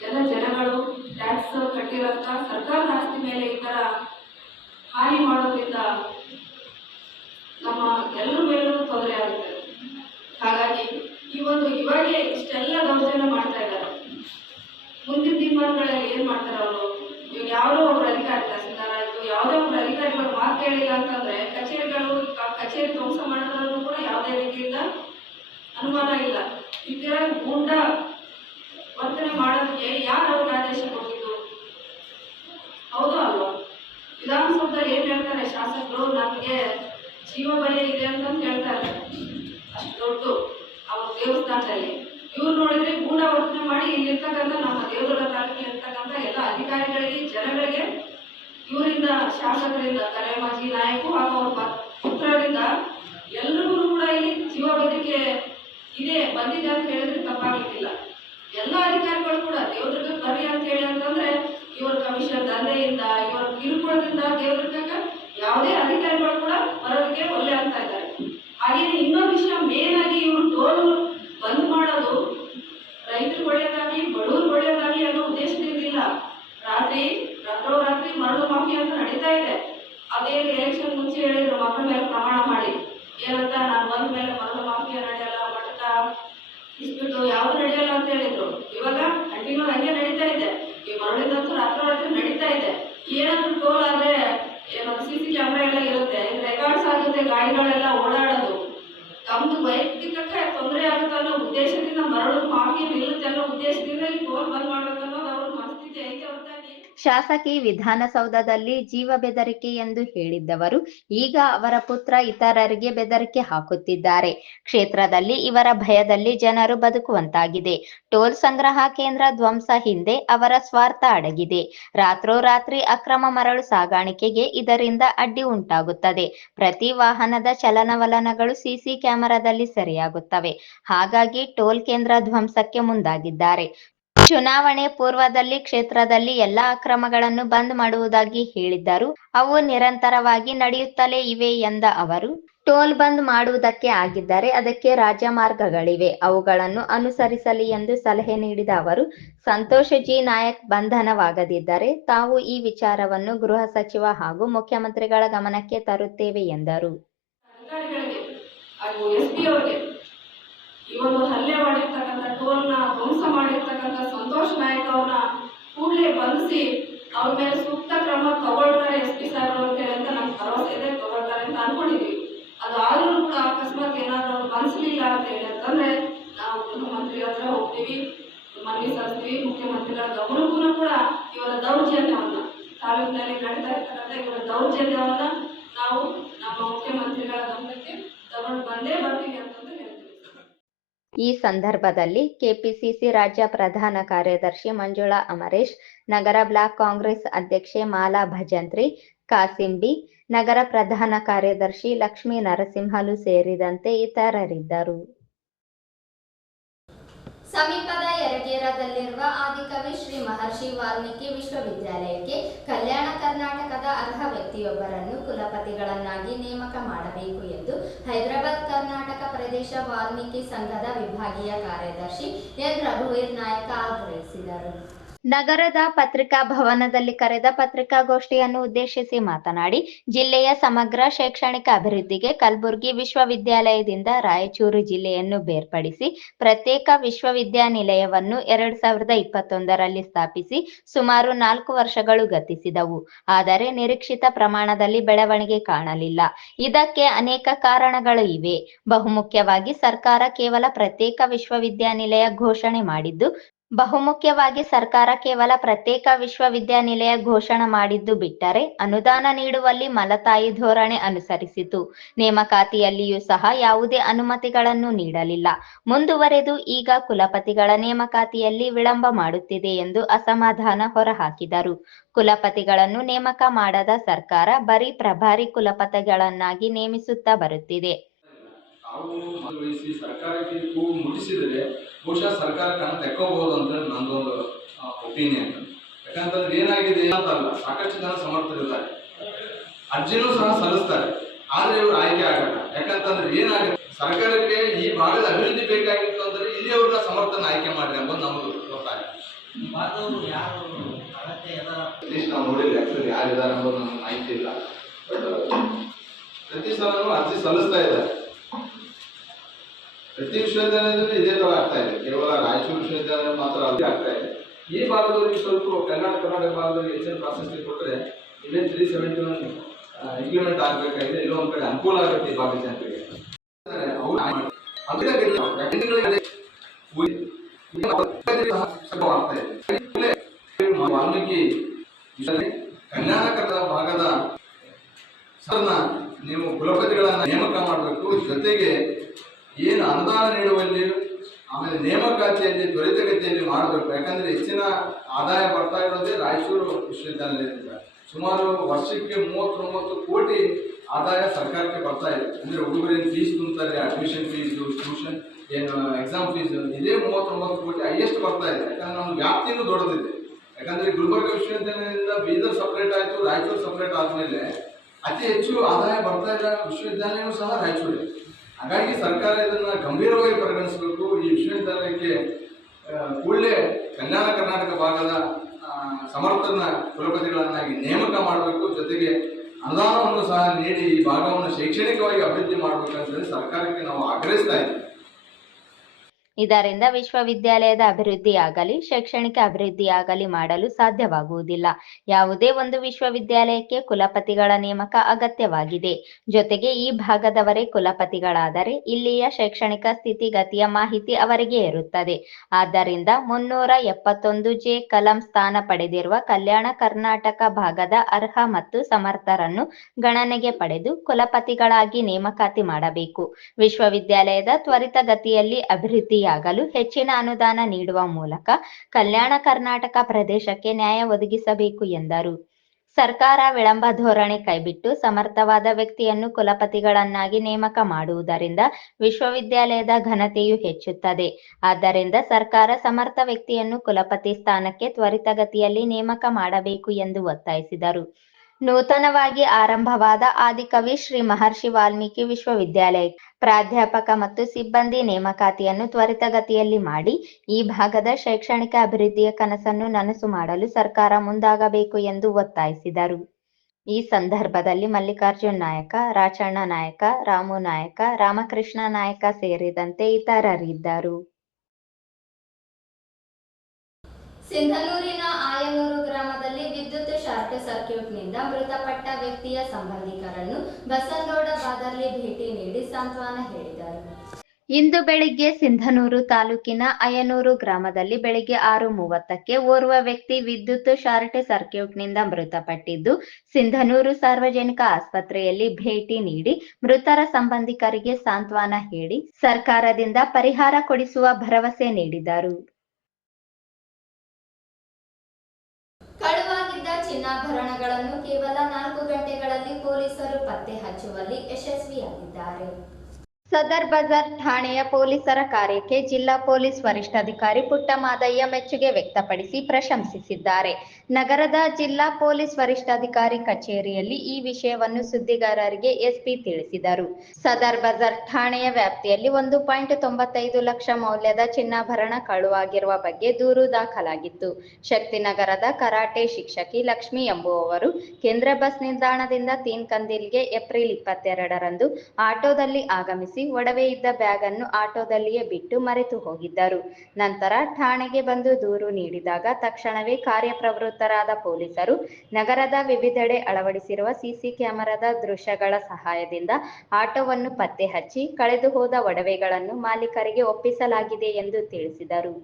ಎಲ್ಲ ಜನಗಳು ಟ್ಯಾಕ್ಸ್ ಕಟ್ಟಿರೋಂಥ ಸರ್ಕಾರದ ಆಸ್ತಿ ಮೇಲೆ ಈ ಥರ ಹಾನಿ ಮಾಡೋದ್ರಿಂದ ನಮ್ಮ ಎಲ್ಲರ ಮೇಲೂ ತೊಂದರೆ ಆಗುತ್ತೆ. ಹಾಗಾಗಿ ಈ ಒಂದು ಇವಾಗೇ ಇಷ್ಟೆಲ್ಲ ದೌರ್ಜನ್ಯ ಮಾಡ್ತಾ ಇದ್ದಾರೆ. ಮುಂದಿನ ದಿನಮಾನಗಳಲ್ಲಿ ಏನು ಮಾಡ್ತಾರೆ ಅವರು? ಇವಾಗ ಯಾವುದೋ ಒಬ್ಬರು ಅಧಿಕಾರಿ, ತಹಸೀಲ್ದಾರ್ ಆಯಿತು, ಯಾವುದೋ ಒಬ್ಬರು ಅಧಿಕಾರಿಗಳು ಮಾತು ಕೇಳಿಲ್ಲ ಅಂತಂದರೆ ಕಚೇರಿ ಧ್ವಂಸ ಮಾಡೋದ್ರಲ್ಲೂ ಕೂಡ ಯಾವುದೇ ರೀತಿಯಿಂದ ಅನುಮಾನ ಇಲ್ಲ. ಈ ಥರ ಗೂಂಡ ವರ್ತನೆ ಮಾಡೋದಕ್ಕೆ ಯಾರು ಅವ್ರಿಗೆ ಆದೇಶ ಕೊಟ್ಟಿದ್ದು? ಹೌದು ಅಲ್ವಾ? ವಿಧಾನಸೌಧ ಮಾತುಗಳು ಏನ್ ಹೇಳ್ತಾರೆ ಶಾಸಕರು, ನಮಗೆ ಜೀವ ಭಯ ಇದೆ ಅಂತ ಹೇಳ್ತಾರೆ. ಅಷ್ಟು ದೊಡ್ಡ ಅವ್ರ ದೇವಸ್ಥಾನದಲ್ಲಿ ಇವ್ರು ನೋಡಿದ್ರೆ ಗೂಢವರ್ತನೆ ಮಾಡಿ ಇಲ್ಲಿರ್ತಕ್ಕಂಥ ನಮ್ಮ ದೇವದುರ್ಗ ತಾಲೂಕಿನಲ್ಲಿ ಇರ್ತಕ್ಕಂಥ ಎಲ್ಲ ಅಧಿಕಾರಿಗಳಿಗೆ, ಜನಗಳಿಗೆ ಇವರಿಂದ, ಶಾಸಕರಿಂದ, ಕರೆಮಾಜಿ ನಾಯಕು ಹಾಗೂ ಅವ್ರ ಪುತ್ರರಿಂದ ಎಲ್ರಿಗೂ ಕೂಡ ಇಲ್ಲಿ ಜೀವ ಬೆದರಿಕೆ ಇದೆ, ಬಂದಿದೆ ಅಂತ ಹೇಳಿದ್ರೆ ತಪ್ಪಾಗ್ಲಿಕ್ಕಿಲ್ಲ. ಎಲ್ಲ ಅಧಿಕಾರಿಗಳು ಕೂಡ ದೇವದುರ್ಗಕ್ಕೆ ಬರ್ರಿ ಅಂತ ಹೇಳಿ ಅಂತಂದ್ರೆ ಇವರ ಕಮಿಷನ್ ದಂಧೆಯಿಂದ, ಇವರ ಕಿರುಕುಳದಿಂದ ದೇವದುರ್ಗಕ್ಕೆ ಯಾವುದೇ ಅಧಿಕಾರಿಗಳು ಕೂಡ ಬರೋದಕ್ಕೆ ಒಲ್ಲೆ ಅಂತ ಇದ್ದಾರೆ. ಹಾಗೇನೆ ಇನ್ನೊಂದು ವಿಷಯ, ಮೇನ್ ಆಗಿ ಇವರು ಟೋಲ್ ಬಂದ್ ಮಾಡೋದು ರೈತರು ಒಳ್ಳೆಯದಾಗಲಿ, ಬಡವರು ಒಳ್ಳೆಯದಾಗಲಿ ಅನ್ನೋ ಉದ್ದೇಶದಿಂದ ಇಲ್ಲ. ರಾತ್ರೋರಾತ್ರಿ ಮರಳು ಮಾಫಿಯಾ ಅಂತ ನಡೀತಾ ಇದೆ. ಅದೇ ಎಲೆಕ್ಷನ್ ಮುಂಚೆ ಹೇಳಿದ್ರು ಮಕ್ಕಳ ಮೇಲೆ ಪ್ರಮಾಣ ಮಾಡಿ, ಏನಂತ, ನಾನು ಬಂದ ಮೇಲೆ ಮರಳು ಮಾಫಿಯಾ ನಡೆಯಲ್ಲ, ಮಟಕ ಇಸ್ಬಿಟ್ಟು ಯಾವ್ದು ನಡೆಯಲ್ಲ ಅಂತ ಹೇಳಿದ್ರು. ಇವಾಗ ಕಂಟಿನ್ಯೂ ಹಂಗೆ ನಡೀತಾ ಇದೆ. ಈ ಮರಳಿದಂತೂ ರಾತ್ರೋರಾತ್ರಿ ನಡೀತಾ ಇದೆ. ಏನಾದ್ರು ಟೋಲ್ ಆದ್ರೆ ಏನದು CC ಕ್ಯಾಮ್ರಾ ಎಲ್ಲ ಇರುತ್ತೆ, ರೆಕಾರ್ಡ್ಸ್ ಆಗುತ್ತೆ, ಗಾಡಿಗಳೆಲ್ಲ ಓಡಾಡೋದು. ತಮ್ದು ವೈಯಕ್ತಿಕಕ್ಕೆ ತೊಂದರೆ ಆಗುತ್ತೆ ಅನ್ನೋ ಉದ್ದೇಶದಿಂದ, ಮರಳು ಮಾಫಿಯಾ ನಿಲ್ಲುತ್ತೆ ಅನ್ನೋ ಉದ್ದೇಶದಿಂದ ಈ ಟೋಲ್ ಬಂದ್ ಮಾಡ್ಬೇಕು ಅನ್ನೋದು ಅವ್ರ ಮನಸ್ಥಿತಿ ಐತೆ ಹೊರತಾಗಿ. ಶಾಸಕಿ ವಿಧಾನಸೌಧದಲ್ಲಿ ಜೀವ ಬೆದರಿಕೆ ಎಂದು ಹೇಳಿದ್ದವರು ಈಗ ಅವರ ಪುತ್ರ ಇತರರಿಗೆ ಬೆದರಿಕೆ ಹಾಕುತ್ತಿದ್ದಾರೆ. ಕ್ಷೇತ್ರದಲ್ಲಿ ಇವರ ಭಯದಲ್ಲಿ ಜನರು ಬದುಕುವಂತಾಗಿದೆ. ಟೋಲ್ ಸಂಗ್ರಹ ಕೇಂದ್ರ ಧ್ವಂಸ ಹಿಂದೆ ಅವರ ಸ್ವಾರ್ಥ ಅಡಗಿದೆ. ರಾತ್ರೋರಾತ್ರಿ ಅಕ್ರಮ ಮರಳು ಸಾಗಾಣಿಕೆಗೆ ಇದರಿಂದ ಅಡ್ಡಿ ಉಂಟಾಗುತ್ತದೆ. ಪ್ರತಿ ವಾಹನದ ಚಲನವಲನಗಳು CC ಕ್ಯಾಮೆರಾದಲ್ಲಿ ಸೆರೆಯಾಗುತ್ತವೆ. ಹಾಗಾಗಿ ಟೋಲ್ ಕೇಂದ್ರ ಧ್ವಂಸಕ್ಕೆ ಮುಂದಾಗಿದ್ದಾರೆ. ಚುನಾವಣೆ ಪೂರ್ವದಲ್ಲಿ ಕ್ಷೇತ್ರದಲ್ಲಿ ಎಲ್ಲ ಅಕ್ರಮಗಳನ್ನು ಬಂದ್ ಮಾಡುವುದಾಗಿ ಹೇಳಿದ್ದರು. ಅವು ನಿರಂತರವಾಗಿ ನಡೆಯುತ್ತಲೇ ಇವೆ ಎಂದ ಅವರು, ಟೋಲ್ ಬಂದ್ ಮಾಡುವುದಕ್ಕೆ ಆಗಿದ್ದರೆ ಅದಕ್ಕೆ ರಾಜ್ಯ ಮಾರ್ಗಗಳಿವೆ, ಅವುಗಳನ್ನು ಅನುಸರಿಸಲಿ ಎಂದು ಸಲಹೆ ನೀಡಿದ ಅವರು, ಸಂತೋಷ್ ಜಿ ನಾಯಕ್ ಬಂಧನವಾಗದಿದ್ದರೆ ತಾವು ಈ ವಿಚಾರವನ್ನು ಗೃಹ ಸಚಿವ ಹಾಗೂ ಮುಖ್ಯಮಂತ್ರಿಗಳ ಗಮನಕ್ಕೆ ತರುತ್ತೇವೆ ಎಂದರು. ಈ ಒಂದು ಹಲ್ಲೆ ಮಾಡಿರ್ತಕ್ಕಂಥ, ಟೋಲ್ನ ಧ್ವಂಸ ಮಾಡಿರ್ತಕ್ಕಂಥ ಸಂತೋಷ್ ನಾಯಕ್ ಅವ್ರನ್ನ ಕೂಡಲೇ ಬಂಧಿಸಿ ಅವ್ರ ಮೇಲೆ ಸೂಕ್ತ ಕ್ರಮ ತಗೊಳ್ತಾರೆ SP ಸಾಹೇಬರು ಅಂತ ಹೇಳಿ ಅಂತ ನಮ್ಗೆ ಭರವಸೆ ಇದೆ, ತಗೊಳ್ತಾರೆ ಅಂತ ಅನ್ಕೊಂಡಿದ್ವಿ. ಅದು ಆದ್ರೂ ಕೂಡ ಅಕಸ್ಮಾತ್ ಏನಾದ್ರು ಅವ್ರು ಬಂಧಿಸಲಿಲ್ಲ ಅಂತ ಹೇಳಿ ಅಂತಂದ್ರೆ ನಾವು ಮುಖ್ಯಮಂತ್ರಿ ಹತ್ರ ಹೋಗ್ತೀವಿ, ಮನವಿ ಸಲ್ಲಿಸ್ತೀವಿ. ಮುಖ್ಯಮಂತ್ರಿಗಳ ಗಮನಕ್ಕೂ ಕೂಡ ಇವರ ದೌರ್ಜನ್ಯವನ್ನ, ತಾಲೂಕಿನಲ್ಲಿ ನಡೀತಾ ಇರ್ತಕ್ಕಂಥ ಇವರ ದೌರ್ಜನ್ಯವನ್ನ ನಾವು ನಮ್ಮ ಮುಖ್ಯಮಂತ್ರಿಗಳ ಗಮನಕ್ಕೆ ತಗೊಂಡು ಬಂದೇ ಬರ್ತೀವಿ ಅಂತಂದು ಹೇಳ್ತೀವಿ. ಈ ಸಂದರ್ಭದಲ್ಲಿ ಕೆಪಿಸಿಸಿ ರಾಜ್ಯ ಪ್ರಧಾನ ಕಾರ್ಯದರ್ಶಿ ಮಂಜುಳಾ ಅಮರೇಶ್, ನಗರ ಬ್ಲಾಕ್ ಕಾಂಗ್ರೆಸ್ ಅಧ್ಯಕ್ಷೆ ಮಾಲಾ ಭಜಂತ್ರಿ, ಕಾಸಿಂ ಬಿ, ನಗರ ಪ್ರಧಾನ ಕಾರ್ಯದರ್ಶಿ ಲಕ್ಷ್ಮೀ ನರಸಿಂಹಲು ಸೇರಿದಂತೆ ಇತರರಿದ್ದರು. ಸಮೀಪದ ಯರಗೇರದಲ್ಲಿರುವ ಆದಿಕವಿ ಶ್ರೀ ಮಹರ್ಷಿ ವಾಲ್ಮೀಕಿ ವಿಶ್ವವಿದ್ಯಾಲಯಕ್ಕೆ ಕಲ್ಯಾಣ ಕರ್ನಾಟಕದ ಅರ್ಹ ವ್ಯಕ್ತಿಯೊಬ್ಬರನ್ನು ಕುಲಪತಿಗಳನ್ನಾಗಿ ನೇಮಕ ಮಾಡಬೇಕು ಎಂದು ಹೈದರಾಬಾದ್ ಕರ್ನಾಟಕ ಪ್ರದೇಶ ವಾಲ್ಮೀಕಿ ಸಂಘದ ವಿಭಾಗೀಯ ಕಾರ್ಯದರ್ಶಿ ಎನ್ ರಘುವೀರ್ ನಾಯಕ ಆಗ್ರಹಿಸಿದರು. ನಗರದ ಪತ್ರಿಕಾ ಭವನದಲ್ಲಿ ಕರೆದ ಪತ್ರಿಕಾಗೋಷ್ಠಿಯನ್ನು ಉದ್ದೇಶಿಸಿ ಮಾತನಾಡಿ, ಜಿಲ್ಲೆಯ ಸಮಗ್ರ ಶೈಕ್ಷಣಿಕ ಅಭಿವೃದ್ಧಿಗೆ ಕಲಬುರಗಿ ವಿಶ್ವವಿದ್ಯಾಲಯದಿಂದ ರಾಯಚೂರು ಜಿಲ್ಲೆಯನ್ನು ಬೇರ್ಪಡಿಸಿ ಪ್ರತ್ಯೇಕ ವಿಶ್ವವಿದ್ಯಾನಿಲಯವನ್ನು 2021ರಲ್ಲಿ ಸ್ಥಾಪಿಸಿ ಸುಮಾರು 4 ವರ್ಷಗಳು ಗತಿಸಿದವು. ಆದರೆ ನಿರೀಕ್ಷಿತ ಪ್ರಮಾಣದಲ್ಲಿ ಬೆಳವಣಿಗೆ ಕಾಣಲಿಲ್ಲ. ಇದಕ್ಕೆ ಅನೇಕ ಕಾರಣಗಳು ಇವೆ. ಬಹುಮುಖ್ಯವಾಗಿ ಸರ್ಕಾರ ಕೇವಲ ಪ್ರತ್ಯೇಕ ವಿಶ್ವವಿದ್ಯಾನಿಲಯ ಘೋಷಣೆ ಮಾಡಿದ್ದು ಬಿಟ್ಟರೆ ಅನುದಾನ ನೀಡುವಲ್ಲಿ ಮಲತಾಯಿ ಧೋರಣೆ ಅನುಸರಿಸಿತು. ನೇಮಕಾತಿಯಲ್ಲಿಯೂ ಸಹ ಯಾವುದೇ ಅನುಮತಿಗಳನ್ನು ನೀಡಲಿಲ್ಲ. ಮುಂದುವರೆದು ಈಗ ಕುಲಪತಿಗಳ ನೇಮಕಾತಿಯಲ್ಲಿ ವಿಳಂಬ ಮಾಡುತ್ತಿದೆ ಎಂದು ಅಸಮಾಧಾನ ಹೊರಹಾಕಿದರು. ಕುಲಪತಿಗಳನ್ನು ನೇಮಕ ಮಾಡದ ಸರ್ಕಾರ ಬರೀ ಪ್ರಭಾರಿ ಕುಲಪತಿಗಳನ್ನಾಗಿ ನೇಮಿಸುತ್ತಾ ಬರುತ್ತಿದೆ. ಸರ್ಕಾರಕ್ಕೆ ಕೂಗು ಮುಟ್ಟಿಸಿದರೆ ಬಹುಶಃ ಸರ್ಕಾರ ಕಣ ತೆಕ್ಕೋಬಹುದು ಅಂತ ನಂದೊಂದು ಒಪಿನಿಯನ್. ಯಾಕಂತಂದ್ರೆ ಏನಾಗಿದೆ ಅಂತಲ್ಲ, ಸಾಕಷ್ಟು ಜನ ಸಮರ್ಥರಿರ್ತಾರೆ, ಅರ್ಜಿನೂ ಸಹ ಸಲ್ಲಿಸ್ತಾರೆ, ಆದ್ರೆ ಇವರು ಆಯ್ಕೆ ಆಗಲ್ಲ. ಯಾಕಂತಂದ್ರೆ ಏನಾಗುತ್ತೆ, ಸರ್ಕಾರಕ್ಕೆ ಈ ಭಾಗದ ಅಭಿವೃದ್ಧಿ ಬೇಕಾಗಿತ್ತು ಅಂದ್ರೆ ಇಲ್ಲಿಯವ್ರನ್ನ ಸಮರ್ಥನ ಆಯ್ಕೆ ಮಾಡ್ರಿ ಅಂಬೋದು ನಮಗೆ ಗೊತ್ತಾಗುತ್ತೆ. ನಾವು ನೋಡಿಲ್ಲ ಆಕ್ಚುಲಿ ಯಾರಿದ್ದಾರೆ ಅನ್ನೋದು ನಮ್ಗೆ ಮಾಹಿತಿ ಇಲ್ಲ. ಬಟ್ ಪ್ರತಿ ಸಲನೂ ಅರ್ಜಿ ಸಲ್ಲಿಸ್ತಾ ಇದ್ದಾರೆ. ಪ್ರತಿ ವಿಶ್ವವಿದ್ಯಾಲಯದಲ್ಲಿ ಇದೇ ತರ ಆಗ್ತಾ ಇದೆ. ಕೇವಲ ರಾಯಚೂರು ವಿಶ್ವವಿದ್ಯಾಲಯ ಮಾತ್ರ ಅಲ್ಲಿ ಆಗ್ತಾ ಇದೆ. ಈ ಭಾಗದವರಿಗೆ ಸ್ವಲ್ಪ ಕರ್ನಾಟಕ ಭಾಗದಲ್ಲಿ ಹೆಚ್ಚಿನ ಪ್ರಾಶಸ್ತ್ಯ ಕೊಟ್ಟರೆ ಇಲ್ಲೇ 371 ಇಂಪ್ಲಿಮೆಂಟ್ ಆಗಬೇಕಾಗಿದೆ. ಎಲ್ಲೋ ಒಂದ್ ಕಡೆ ಅನುಕೂಲ ಆಗುತ್ತೆ ಈ ಭಾಗದ ಜನರಿಗೆ. ವಾಲ್ಮೀಕಿ ಕಲ್ಯಾಣ ಭಾಗದ ಸರ್ನ ನೀವು ಕುಲಪತಿಗಳನ್ನ ನೇಮಕ ಮಾಡಬೇಕು. ಜೊತೆಗೆ ಏನು ಅನುದಾನ ನೀಡುವಲ್ಲಿ ಆಮೇಲೆ ನೇಮಕಾತಿಯಲ್ಲಿ ತ್ವರಿತಗತಿಯಲ್ಲಿ ಮಾಡಬೇಕು. ಯಾಕಂದ್ರೆ ಹೆಚ್ಚಿನ ಆದಾಯ ಬರ್ತಾ ಇರೋದೇ ರಾಯಚೂರು ವಿಶ್ವವಿದ್ಯಾಲಯದಿಂದ. ಸುಮಾರು ವರ್ಷಕ್ಕೆ 39 ಕೋಟಿ ಆದಾಯ ಸರ್ಕಾರಕ್ಕೆ ಬರ್ತಾ ಇದೆ. ಅಂದ್ರೆ ಹುಡುಗರೇನು ಫೀಸ್ ತುಂಬ್ತಾರೆ, ಅಡ್ಮಿಷನ್ ಫೀಸು, ಟ್ಯೂಷನ್ ಏನು ಎಕ್ಸಾಮ್ ಫೀಸು, ಇದೇ 39 ಕೋಟಿ ಹೈಯೆಸ್ಟ್ ಬರ್ತಾ ಇದೆ. ಯಾಕಂದ್ರೆ ನಮ್ಮ ವ್ಯಾಪ್ತಿನೂ ದೊಡ್ಡದಿದೆ. ಯಾಕಂದ್ರೆ ಗುಲ್ಬರ್ಗ ವಿಶ್ವವಿದ್ಯಾಲಯದಿಂದ ಬೀದರ್ ಸಪ್ರೇಟ್ ಆಯಿತು, ರಾಯಚೂರು ಸಪ್ರೇಟ್ ಆದಮೇಲೆ ಅತಿ ಹೆಚ್ಚು ಆದಾಯ ಬರ್ತಾ ಇರೋ ವಿಶ್ವವಿದ್ಯಾಲಯವೂ ಸಹ ರಾಯಚೂರೇ. ಹಾಗಾಗಿ ಸರ್ಕಾರ ಇದನ್ನು ಗಂಭೀರವಾಗಿ ಪರಿಗಣಿಸಬೇಕು. ಈ ವಿಶ್ವವಿದ್ಯಾಲಯಕ್ಕೆ ಕೂಡಲೇ ಕಲ್ಯಾಣ ಕರ್ನಾಟಕ ಭಾಗದ ಸಮರ್ಥನ ಕುಲಪತಿಗಳನ್ನಾಗಿ ನೇಮಕ ಮಾಡಬೇಕು. ಜೊತೆಗೆ ಅನುದಾನವನ್ನು ಸಹ ನೀಡಿ ಈ ಭಾಗವನ್ನು ಶೈಕ್ಷಣಿಕವಾಗಿ ಅಭಿವೃದ್ಧಿ ಮಾಡಬೇಕಂತೇಳಿ ಸರ್ಕಾರಕ್ಕೆ ನಾವು ಆಗ್ರಹಿಸ್ತಾ ಇದ್ದೀವಿ. ಇದರಿಂದ ವಿಶ್ವವಿದ್ಯಾಲಯದ ಅಭಿವೃದ್ಧಿಯಾಗಲಿ ಶೈಕ್ಷಣಿಕ ಅಭಿವೃದ್ಧಿಯಾಗಲಿ ಮಾಡಲು ಸಾಧ್ಯವಾಗುವುದಿಲ್ಲ. ಯಾವುದೇ ಒಂದು ವಿಶ್ವವಿದ್ಯಾಲಯಕ್ಕೆ ಕುಲಪತಿಗಳ ನೇಮಕ ಅಗತ್ಯವಾಗಿದೆ. ಜೊತೆಗೆ ಈ ಭಾಗದವರೇ ಕುಲಪತಿಗಳಾದರೆ ಇಲ್ಲಿಯ ಶೈಕ್ಷಣಿಕ ಸ್ಥಿತಿಗತಿಯ ಮಾಹಿತಿ ಅವರಿಗೆ ಇರುತ್ತದೆ. ಆದ್ದರಿಂದ 371 ಕಲಂ ಸ್ಥಾನ ಪಡೆದಿರುವ ಕಲ್ಯಾಣ ಕರ್ನಾಟಕ ಭಾಗದ ಅರ್ಹ ಮತ್ತು ಸಮರ್ಥರನ್ನು ಗಣನೆಗೆ ಪಡೆದು ಕುಲಪತಿಗಳಾಗಿ ನೇಮಕಾತಿ ಮಾಡಬೇಕು. ವಿಶ್ವವಿದ್ಯಾಲಯದ ತ್ವರಿತಗತಿಯಲ್ಲಿ ಅಭಿವೃದ್ಧಿಯಾಗಲು ಹೆಚ್ಚಿನ ಅನುದಾನ ನೀಡುವ ಮೂಲಕ ಕಲ್ಯಾಣ ಕರ್ನಾಟಕ ಪ್ರದೇಶಕ್ಕೆ ನ್ಯಾಯ ಒದಗಿಸಬೇಕು ಎಂದರು. ಸರ್ಕಾರ ವಿಳಂಬ ಧೋರಣೆ ಕೈಬಿಟ್ಟು ಸಮರ್ಥವಾದ ವ್ಯಕ್ತಿಯನ್ನು ಕುಲಪತಿಗಳನ್ನಾಗಿ ನೇಮಕ ಮಾಡುವುದರಿಂದ ವಿಶ್ವವಿದ್ಯಾಲಯದ ಘನತೆಯು ಹೆಚ್ಚುತ್ತದೆ. ಆದ್ದರಿಂದ ಸರ್ಕಾರ ಸಮರ್ಥ ವ್ಯಕ್ತಿಯನ್ನು ಕುಲಪತಿ ಸ್ಥಾನಕ್ಕೆ ತ್ವರಿತಗತಿಯಲ್ಲಿ ನೇಮಕ ಮಾಡಬೇಕು ಎಂದು ಒತ್ತಾಯಿಸಿದರು. ನೂತನವಾಗಿ ಆರಂಭವಾದ ಆದಿಕವಿ ಶ್ರೀ ಮಹರ್ಷಿ ವಾಲ್ಮೀಕಿ ವಿಶ್ವವಿದ್ಯಾಲಯ ಪ್ರಾಧ್ಯಾಪಕ ಮತ್ತು ಸಿಬ್ಬಂದಿ ನೇಮಕಾತಿಯನ್ನು ತ್ವರಿತಗತಿಯಲ್ಲಿ ಮಾಡಿ ಈ ಭಾಗದ ಶೈಕ್ಷಣಿಕ ಅಭಿವೃದ್ಧಿಯ ಕನಸನ್ನು ನನಸು ಮಾಡಲು ಸರ್ಕಾರ ಮುಂದಾಗಬೇಕು ಎಂದು ಒತ್ತಾಯಿಸಿದರು. ಈ ಸಂದರ್ಭದಲ್ಲಿ ಮಲ್ಲಿಕಾರ್ಜುನ್ ನಾಯಕ, ರಾಚಣ್ಣ ನಾಯಕ, ರಾಮು ನಾಯಕ, ರಾಮಕೃಷ್ಣ ನಾಯಕ ಸೇರಿದಂತೆ ಇತರರಿದ್ದರು. ಸಿಂಧನೂರಿನ ಆಯನೂರು ಗ್ರಾಮದಲ್ಲಿ ವಿದ್ಯುತ್ ಶಾರ್ಟ್ ಸರ್ಕ್ಯೂಟ್ನಿಂದ ಮೃತಪಟ್ಟ ವ್ಯಕ್ತಿಯ ಸಂಬಂಧಿಕರನ್ನು ಬಸನಗೌಡ ಬಾದರ್ಲಿ ಭೇಟಿ ನೀಡಿ ಸಾಂತ್ವನ ಹೇಳಿದರು. ಇಂದು ಬೆಳಿಗ್ಗೆ ಸಿಂಧನೂರು ತಾಲೂಕಿನ ಅಯ್ಯನೂರು ಗ್ರಾಮದಲ್ಲಿ ಬೆಳಿಗ್ಗೆ 6:30ಕ್ಕೆ ಓರ್ವ ವ್ಯಕ್ತಿ ವಿದ್ಯುತ್ ಶಾರ್ಟ್ ಸರ್ಕ್ಯೂಟ್ನಿಂದ ಮೃತಪಟ್ಟಿದ್ದು, ಸಿಂಧನೂರು ಸಾರ್ವಜನಿಕ ಆಸ್ಪತ್ರೆಯಲ್ಲಿ ಭೇಟಿ ನೀಡಿ ಮೃತರ ಸಂಬಂಧಿಕರಿಗೆ ಸಾಂತ್ವನ ಹೇಳಿ ಸರ್ಕಾರದಿಂದ ಪರಿಹಾರ ಕೊಡಿಸುವ ಭರವಸೆ ನೀಡಿದರು. ಕಳುವಾಗಿದ್ದ ಚಿನ್ನಾಭರಣಗಳನ್ನು ಕೇವಲ 4 ಗಂಟೆಗಳಲ್ಲಿ ಪೊಲೀಸರು ಪತ್ತೆ ಹಚ್ಚುವಲ್ಲಿ ಯಶಸ್ವಿಯಾಗಿದ್ದಾರೆ. ಸದರ್ ಬಜಾರ್ ಠಾಣೆಯ ಪೊಲೀಸರ ಕಾರ್ಯಕ್ಕೆ ಜಿಲ್ಲಾ ಪೊಲೀಸ್ ವರಿಷ್ಠಾಧಿಕಾರಿ ಪುಟ್ಟಮಾದಯ್ಯ ಮೆಚ್ಚುಗೆ ವ್ಯಕ್ತಪಡಿಸಿ ಪ್ರಶಂಸಿಸಿದ್ದಾರೆ. ನಗರದ ಜಿಲ್ಲಾ ಪೊಲೀಸ್ ವರಿಷ್ಠಾಧಿಕಾರಿ ಕಚೇರಿಯಲ್ಲಿ ಈ ವಿಷಯವನ್ನು ಸುದ್ದಿಗಾರರಿಗೆ ಎಸ್ಪಿ ತಿಳಿಸಿದರು. ಸದರ್ ಬಜಾರ್ ಠಾಣೆಯ ವ್ಯಾಪ್ತಿಯಲ್ಲಿ 1.95 ಲಕ್ಷ ಮೌಲ್ಯದ ಚಿನ್ನಾಭರಣ ಕಳುವಾಗಿರುವ ಬಗ್ಗೆ ದೂರು ದಾಖಲಾಗಿತ್ತು. ಶಕ್ತಿನಗರದ ಕರಾಟೆ ಶಿಕ್ಷಕಿ ಲಕ್ಷ್ಮಿ ಎಂಬುವವರು ಕೇಂದ್ರ ಬಸ್ ನಿಲ್ದಾಣದಿಂದ ತೀನ್ಕಂದಿಲ್ಗೆ ಏಪ್ರಿಲ್ 22ರಂದು ಆಟೋದಲ್ಲಿ ಆಗಮಿಸಿ ಒಡವೆ ಇದ್ದ ಬ್ಯಾಗ್ ಅನ್ನು ಆಟೋದಲ್ಲಿಯೇ ಬಿಟ್ಟು ಮರೆತು ಹೋಗಿದ್ದರು. ನಂತರ ಠಾಣೆಗೆ ಬಂದು ದೂರು ನೀಡಿದಾಗ ತಕ್ಷಣವೇ ಕಾರ್ಯಪ್ರವೃತ್ತರಾದ ಪೊಲೀಸರು ನಗರದ ವಿವಿಧೆಡೆ ಅಳವಡಿಸಿರುವ ಸಿಸಿ ಕ್ಯಾಮೆರಾದ ದೃಶ್ಯಗಳ ಸಹಾಯದಿಂದ ಆಟೋವನ್ನು ಪತ್ತೆ ಹಚ್ಚಿ ಕಳೆದು ಹೋದ ಒಡವೆಗಳನ್ನು ಮಾಲೀಕರಿಗೆ ಒಪ್ಪಿಸಲಾಗಿದೆ ಎಂದು ತಿಳಿಸಿದರು.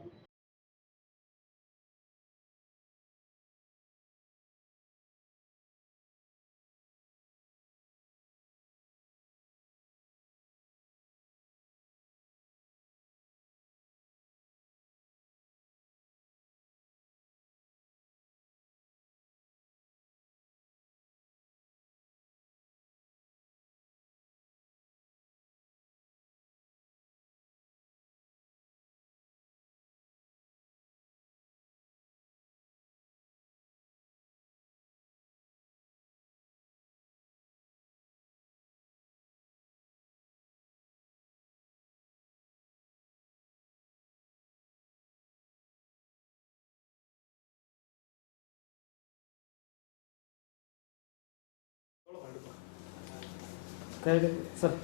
ಸರ್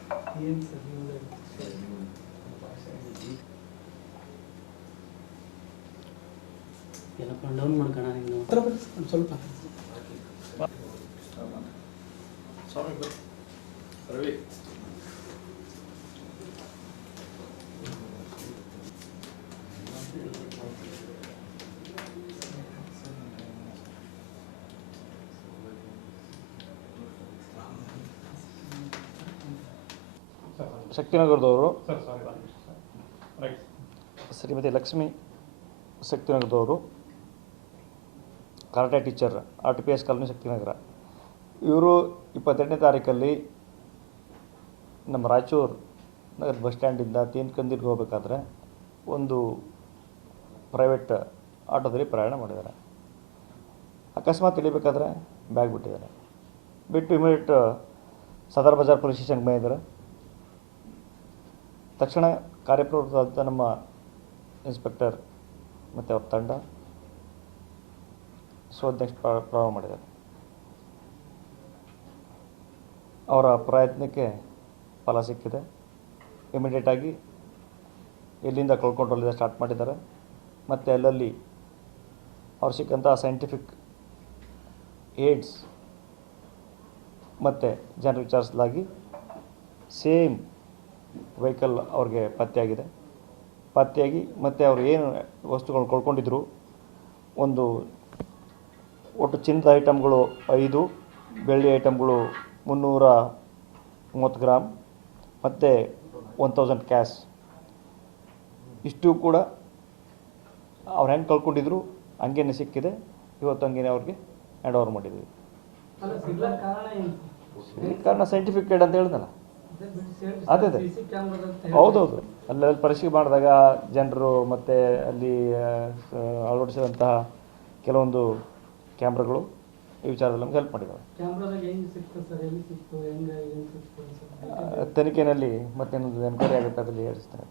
ಏನಪ್ಪ ಡೌನ್ ಮಾಡ್ಕೋಣ ನೀನು ಸ್ವಲ್ಪ ಸ್ವಾಮಿ ರವಿ ಶಕ್ತಿನಗರದವರು ಶ್ರೀಮತಿ ಲಕ್ಷ್ಮಿ ಶಕ್ತಿನಗರದವರು karate teacher RTPS colony Shaktinagar. ಇವರು 28ನೇ ತಾರೀಕಲ್ಲಿ ನಮ್ಮ ರಾಯಚೂರು ನಗರ ಬಸ್ ಸ್ಟ್ಯಾಂಡಿಂದ ತೀನ್ಕಂದಿಗೆ ಹೋಗಬೇಕಾದ್ರೆ ಒಂದು ಪ್ರೈವೇಟ್ ಆಟೋದಲ್ಲಿ ಪ್ರಯಾಣ ಮಾಡಿದ್ದಾರೆ. ಅಕಸ್ಮಾತ್ ಇಳಿಬೇಕಾದ್ರೆ ಬ್ಯಾಗ್ ಬಿಟ್ಟಿದ್ದಾರೆ. ಬಿಟ್ಟು ಇಮಿಡಿಯೇಟ್ ಸದರ್ ಬಜಾರ್ ಪೊಲೀಸ್ ಸ್ಟೇಷನ್ಗೆ ಬಂದಿದ್ದಾರೆ. ತಕ್ಷಣ ಕಾರ್ಯಪ್ರವೃತ್ತವಾದ ನಮ್ಮ ಇನ್ಸ್ಪೆಕ್ಟರ್ ಮತ್ತು ಅವ್ರ ತಂಡ ನೆಕ್ಸ್ಟ್ ಪ್ರಾರಂಭ ಮಾಡಿದ್ದಾರೆ. ಅವರ ಪ್ರಯತ್ನಕ್ಕೆ ಫಲ ಸಿಕ್ಕಿದೆ. ಇಮಿಡಿಯೇಟಾಗಿ ಎಲ್ಲಿಂದ ಕಳ್ಕೊಂಡಲ್ಲಿಂದ ಸ್ಟಾರ್ಟ್ ಮಾಡಿದ್ದಾರೆ. ಮತ್ತು ಅಲ್ಲಲ್ಲಿ ಅವ್ರು ಸಿಕ್ಕಂಥ ಸೈಂಟಿಫಿಕ್ ಏಡ್ಸ್ ಮತ್ತು ಜನರು ವಿಚಾರಿಸಲಾಗಿ ಸೇಮ್ ವೆಹಿಕಲ್ ಅವ್ರಿಗೆ ಪತ್ತೆಯಾಗಿ ಮತ್ತು ಅವರು ಏನು ವಸ್ತುಗಳು ಕಳ್ಕೊಂಡಿದ್ರು, ಒಂದು ಒಟ್ಟು ಚಿನ್ನದ ಐಟಮ್ಗಳು 5, ಬೆಳ್ಳಿ ಐಟಮ್ಗಳು 330 ಗ್ರಾಮ್ ಮತ್ತು 1000 ಕ್ಯಾಶ್, ಇಷ್ಟು ಕೂಡ ಅವ್ರು ಹೆಂಗೆ ಕಳ್ಕೊಂಡಿದ್ರು ಹಂಗೇನೆ ಸಿಕ್ಕಿದೆ. ಇವತ್ತು ಹಂಗೇನೆ ಅವ್ರಿಗೆ ಹ್ಯಾಂಡ್ ಓವರ್ ಮಾಡಿದ್ವಿ. ಕಾರಣ ಸೈಂಟಿಫಿಕ್ ಏಡ್ ಅಂತ ಹೇಳಿದಲ್ಲ, ಅದೇ ಹೌದೌದು. ಅಲ್ಲಿ ಪರಿಶೀಲನೆ ಮಾಡಿದಾಗ ಜನರು ಮತ್ತು ಅಲ್ಲಿ ಅಳವಡಿಸಿದಂತಹ ಕೆಲವೊಂದು ಕ್ಯಾಮ್ರಾಗಳು ಈ ವಿಚಾರದಲ್ಲಿ ನಮ್ಗೆ ಹೆಲ್ಪ್ ಮಾಡಿದ್ದಾವೆ. ತನಿಖೆಯಲ್ಲಿ ಮತ್ತೇನೊಂದು ಎನ್ಕ್ವೈರಿ ಆಗುತ್ತೆ, ಅದರಲ್ಲಿ ಹೇಳಿಸ್ತಾರೆ.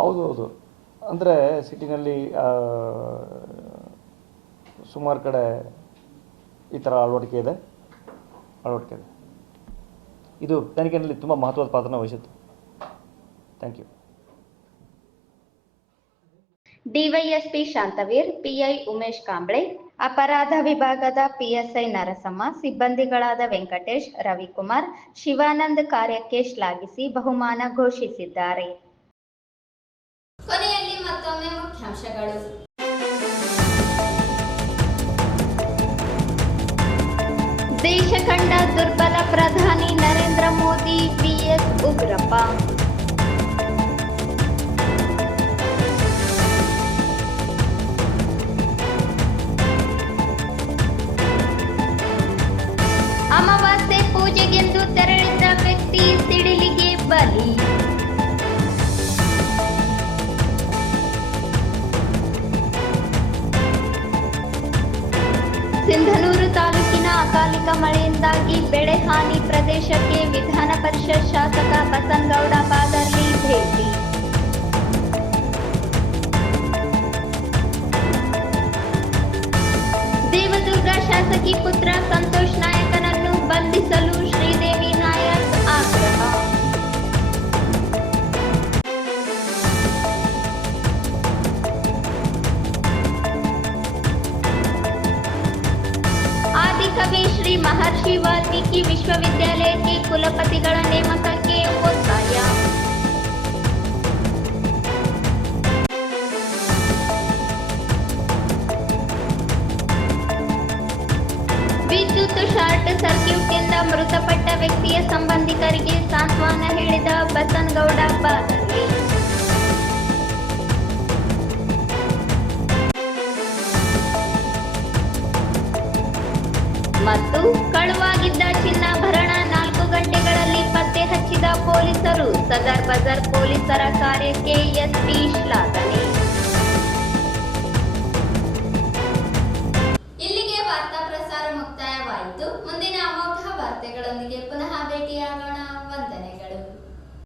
ಹೌದು, ಅಂದರೆ ಸಿಟಿನಲ್ಲಿ ಸುಮಾರು ಕಡೆ ಈ ಥರ ಅಳವಡಿಕೆ ಇದೆ. ಇದು ತನಿಖೆಯಲ್ಲಿ ತುಂಬ ಮಹತ್ವದ ಪಾತ್ರನ ವಹಿಸುತ್ತೆ. Thank you. DYSP Shantaveer, PI Umesh Kamble, ಅಪರಾಧ ವಿಭಾಗದ PSI ನರಸಮ್ಮ, ಸಿಬ್ಬಂದಿಗಳಾದ ವೆಂಕಟೇಶ್, ರವಿಕುಮಾರ್, ಶಿವಾನಂದ್ ಕಾರ್ಯಕ್ಕೆ ಶ್ಲಾಘಿಸಿ ಬಹುಮಾನ ಘೋಷಿಸಿದ್ದಾರೆ. ಕೊನೆಯಲ್ಲಿ ಮತ್ತೊಮ್ಮೆ ಮುಖ್ಯಾಂಶಗಳು. ದೇಶ ಕಂಡ ದುರ್ಬಲ ಪ್ರಧಾನಿ ನರೇಂದ್ರ ಮೋದಿ VS ಉಗ್ರಪ್ಪ. ಅಮಾವಾಸ್ಯೆ ಪೂಜೆಗೆಂದು ತೆರಳಿದ್ದ ವ್ಯಕ್ತಿ ಸಿಡಿಲಿಗೆ ಬಲಿ. ಸಿಂಧನೂರು ತಾಲೂಕಿನ ಅಕಾಲಿಕ ಮಳೆಯಿಂದಾಗಿ ಬೆಳೆ ಹಾನಿ ಪ್ರದೇಶಕ್ಕೆ ವಿಧಾನ ಪರಿಷತ್ ಶಾಸಕ ಬಸನಗೌಡ ಬಾದರ್ಲಿ ಭೇಟಿ. ದೇವದುರ್ಗ ಶಾಸಕಿ ಪುತ್ರ ಸಂತೋಷ್ ನಾಯಕನನ್ನು ಬಂಧಿಸಲು ಶ್ರೀದೇವಿ ನಾಯಕ್ ಆಗ್ರಹ. ಆದಿಕವಿ ಶ್ರೀ ಮಹರ್ಷಿ ವಾಲ್ಮೀಕಿ ವಿಶ್ವವಿದ್ಯಾಲಯಕ್ಕೆ ಕುಲಪತಿಗಳ ನೇಮಕಕ್ಕೆ ಒತ್ತಾಯ. ವಿದ್ಯುತ್ ಶಾರ್ಟ್ ಸರ್ಕ್ಯೂಟ್ನಿಂದ ಮೃತಪಟ್ಟ ವ್ಯಕ್ತಿಯ ಸಂಬಂಧಿಕರಿಗೆ ಸಾಂತ್ವನ ಹೇಳಿದ ಬಸನಗೌಡ ಬಾದರ್ಲಿ. ಮತ್ತು ಕಳುವಾಗಿದ್ದ ಚಿನ್ನಾಭರಣ 4 ಗಂಟೆಗಳಲ್ಲಿ ಪತ್ತೆ ಹಚ್ಚಿದ ಪೊಲೀಸರು. ಸದರ್ ಬಜಾರ್ ಪೊಲೀಸರ ಕಾರ್ಯಕ್ಕೆ SP ಶ್ಲಾಘನೆ.